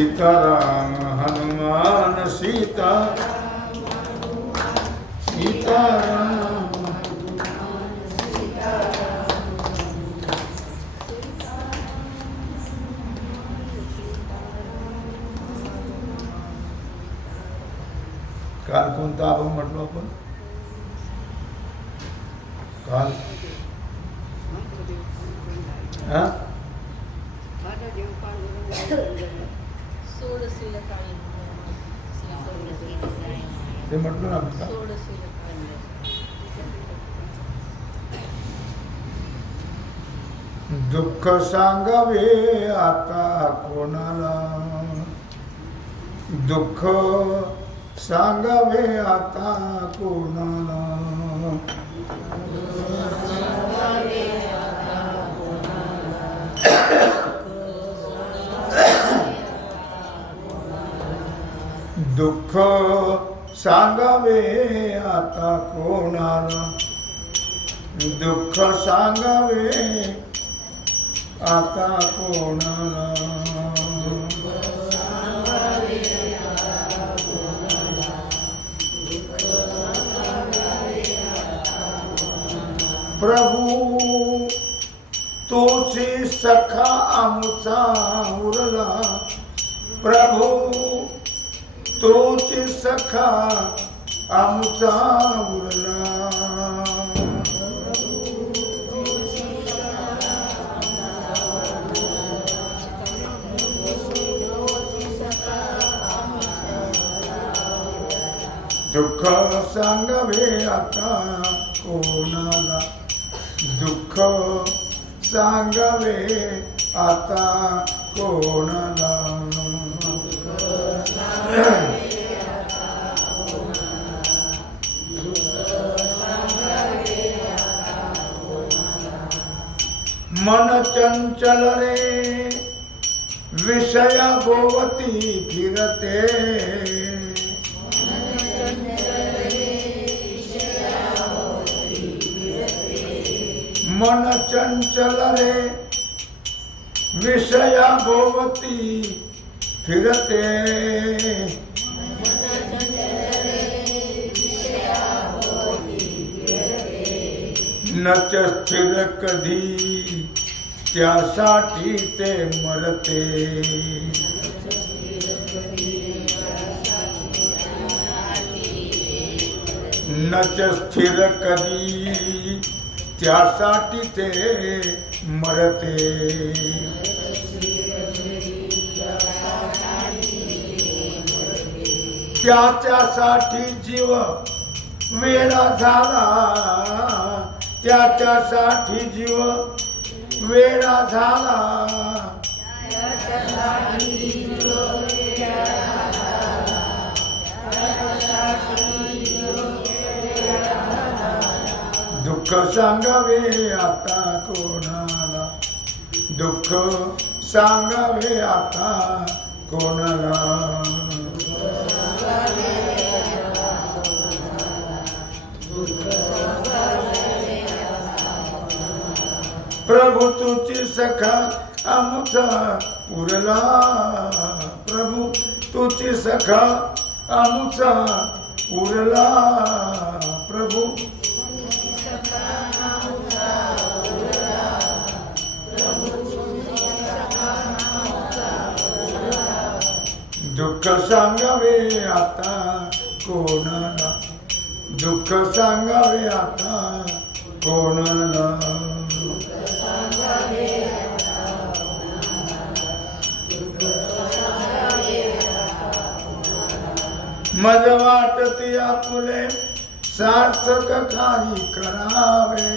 सीताराम हनुमान सीता सीताराम. काल कोणता आपण म्हटलो आपण? काल. हा? ते म्हटलं ना. सोडशील दुःख सांगावे आता कोणाला? दुःख सांगावे आता कोणाला? दुःख सांगावे आता कोणाला? दुःख सांगावे आता कोणाला? प्रभू तोची सखा आमचा उरला. प्रभू तोचे सखा आमचा उरला. दुःख सांगावे आता कोणाला? दुःख सांगावे आता कोणाला? मन चंचल रे विषय भोवती फिरते. मन चंचल रे विषय भोवती फिरते. नच स्थिर कधी त्यासाठी ते मरते. नच स्थिर कधी त्यासाठी ते मरते. त्याच्यासाठी जीव वेडा झाला. त्याच्यासाठी जीव वेडा झाला दुःख सांगावे आता कोणाला दुःख सांगावे आता कोणाला प्रभू तुझी सखा आमचा उरला. प्रभू तुझी सखा आमचा उरला. प्रभू दुःख सांगावे आता कोणाला? दुःख सांगावे आता कोणाला? मज वाटते आपुले सार्थक काही करावे.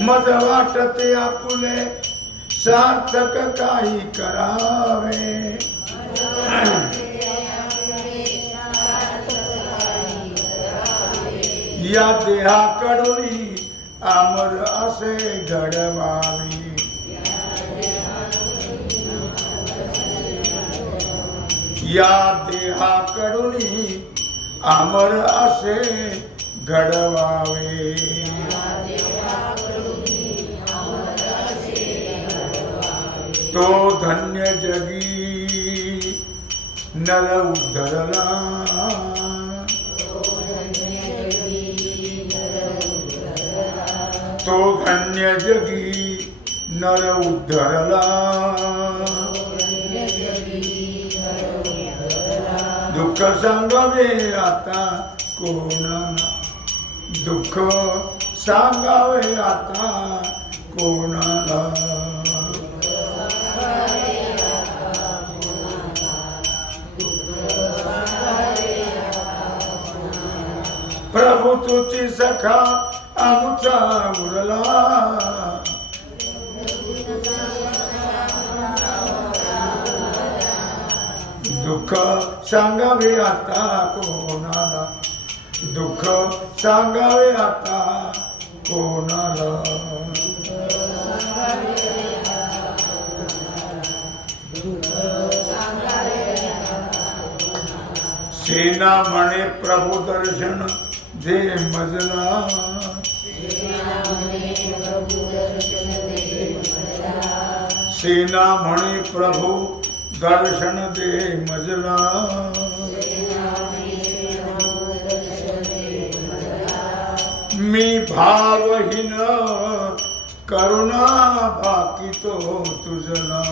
मज वाटते आपुले सार्थक काही करावे. या देहाकडून अमर असे घडवावी. या देहाकडून अमर असे घडवावे. तो धन्य जगी नर उद्धरला. तो धन्य जगी नर उद्धरला. दुःख सांगावे आता कोणाला दुःख सांगावे आता कोणाला प्रभू तुझी सखा आमचा उरला। दुःख सांगावे आता कोणाला? दुःख सांगावे आता कोणाला? सेना म्हणे प्रभू दर्शन दे मजला. सेना म्हणे प्रभू दर्शन दे मजला. मी भावहीन करुणा बाकी तो तुझला.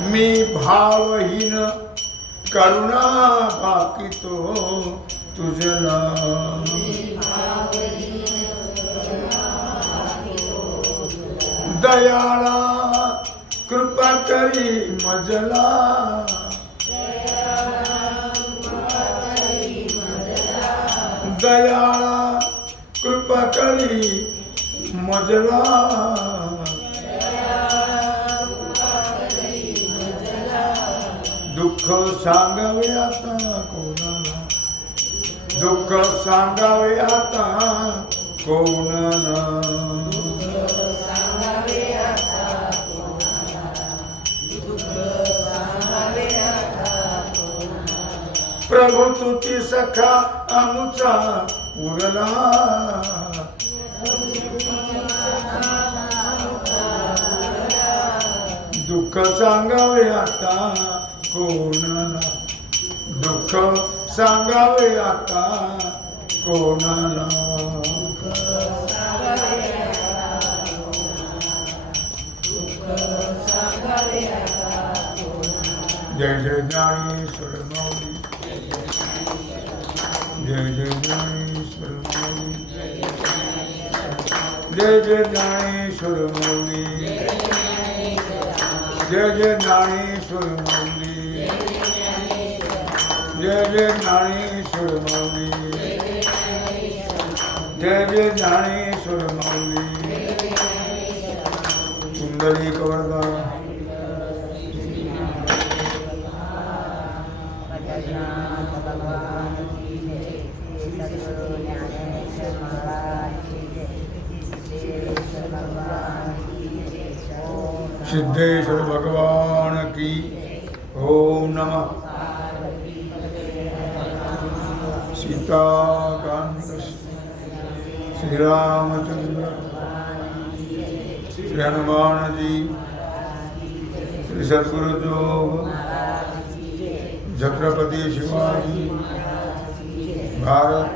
मी भावहीन करुणा बाकी तो तुझला. दयाळा कृपा करी मजला. दयाळा कृपा करी मजला. दुःख सांगावे आता कोणाला? दुःख सांगावे आता कोणाला? प्रभू तुती सखा आमुचा उरला. दुःख सांगावे आता कोणाला? दुःख सांगावे आता कोणाला? जय जय ज्ञानेश्वर. माऊली जय जय ज्ञानेश्वर माऊली जय जय ज्ञानेश्वर माऊली जय जय ज्ञानेश्वर माऊली जय जय ज्ञानेश्वर माऊली जय जय ज्ञानेश्वर माऊली सिद्धेश्वर भगवान की। ओम नमः। सीताकांत श्री रामचंद्र श्री हनुमान जी श्री सतगुरु जो छत्रपति शिवाजी भारत।